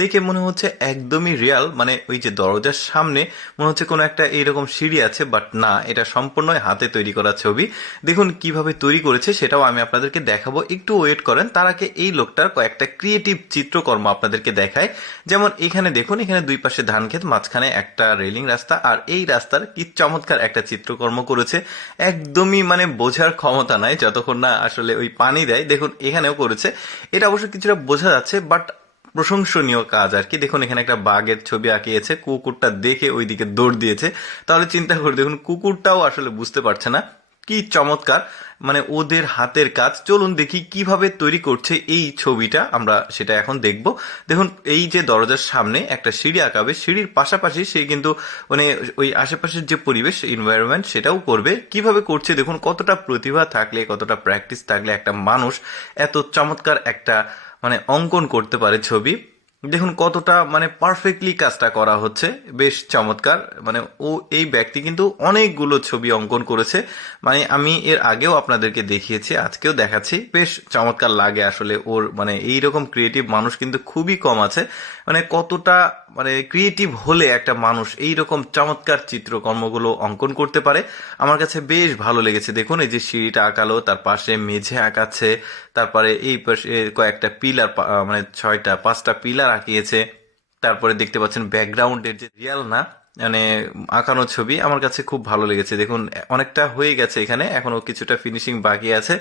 দেখে মনে হচ্ছে একদমই রিয়াল, মানে ওই যে দরজার সামনে মনে হচ্ছে কোনো একটা এইরকম সিঁড়ি আছে, বাট না, এটা সম্পূর্ণ হাতে তৈরি করা ছবি। দেখুন কিভাবে তৈরি করেছে সেটাও আমি আপনাদেরকে দেখাবো, একটু ওয়েট করেন। তার আগে এই লোকটার কয়েকটা ক্রিয়েটিভ চিত্রকর্ম আপনাদেরকে দেখায়। যেমন এখানে দেখুন, এখানে দুই পাশে ধান ক্ষেত, মাঝখানে একটা রেলিং রাস্তা, আর এই রাস্তার কি চমৎকার একটা চিত্রকর্ম করেছে। একদমই মানে বোঝার ক্ষমতা নাই যতক্ষণ না আসলে ওই পানি দেয়। দেখুন এখানেও করেছে, এটা অবশ্য কিছুটা বোঝা যাচ্ছে, বাট প্রশংসনীয় কাজ আর কি। দেখুন এখানে একটা বাঘের ছবি আঁকিয়েছে, কুকুরটা দেখে ওইদিকে দৌড় দিয়েছে। তাহলে চিন্তা করে দেখুন, কুকুরটাও আসলে বুঝতে পারছে না। কি চমৎকার, মানে ওদের হাতের কাজ। চলুন দেখি কিভাবে তৈরি করছে এই ছবিটা, আমরা সেটা এখন দেখব। দেখুন এই যে দরজার সামনে একটা সিঁড়ি আঁকাবে, সিঁড়ির পাশাপাশি সে কিন্তু মানে ওই আশেপাশের যে পরিবেশ, এনভায়রনমেন্ট, সেটাও করবে। কিভাবে করছে দেখুন, কতটা প্রতিভা থাকলে, কতটা প্র্যাকটিস থাকলে একটা মানুষ এত চমৎকার একটা মানে অঙ্কন করতে পারে ছবি। দেখুন কতটা মানে পারফেক্টলি কাজটা করা হচ্ছে, বেশ চমৎকার। মানে ও এই ব্যক্তি কিন্তু অনেকগুলো ছবি অঙ্কন করেছে, মানে আমি এর আগেও আপনাদেরকে দেখিয়েছি, আজকেও দেখাচ্ছি। বেশ চমৎকার লাগে আসলে ওর, মানে এইরকম ক্রিয়েটিভ মানুষ কিন্তু খুবই কম আছে। মানে কতটা মানে ক্রিয়েটিভ হলে একটা মানুষ এইরকম চমৎকার চিত্রকর্মগুলো অঙ্কন করতে পারে, আমার কাছে বেশ ভালো লেগেছে। দেখুন এই যে সিঁড়িটা আঁকালো, তার পাশে মেঝে আঁকাচ্ছে, তারপরে এই পাশে কয়েকটা পিলার, মানে ছয়টা পাঁচটা পিলার আঁকিয়েছে। তারপরে দেখতে পাচ্ছেন ব্যাকগ্রাউন্ডের যে রিয়াল না, মানে আঁকানো ছবি, আমার কাছে খুব ভালো লেগেছে। দেখুন অনেকটা হয়ে গেছে, এখানে এখনো কিছুটা ফিনিশিং বাকি আছে।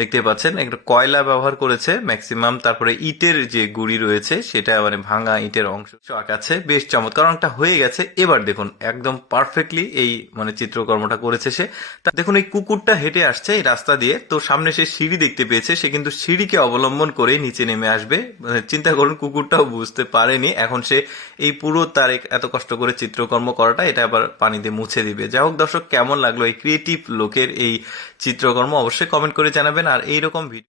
দেখতে পাচ্ছেন একটু কয়লা ব্যবহার করেছে ম্যাক্সিমাম, তারপরে ইটের যে গুড়ি রয়েছে সেটা, মানে ভাঙা ইটের অংশ আঁকাচ্ছে, বেশ চমৎকার। অনেকটা হয়ে গেছে, এবার দেখুন একদম পারফেক্টলি এই মানে চিত্রকর্মটা করেছে সে। তা দেখুন এই কুকুরটা হেঁটে আসছে এই রাস্তা দিয়ে, তো সামনে সে সিঁড়ি দেখতে পেয়েছে, সে কিন্তু সিঁড়িকে অবলম্বন করে নিচে নেমে আসবে। মানে চিন্তা করুন, কুকুরটাও বুঝতে পারেনি এখন সে এই পুরো তার এত কষ্ট করে চিত্রকর্ম করাটা, এটা আবার পানিতে মুছে দিবে। যাই হোক দর্শক, কেমন লাগলো এই ক্রিয়েটিভ লোকের এই চিত্রকর্ম অবশ্যই কমেন্ট করে জানাবেন। আর এইরকম ভিডিও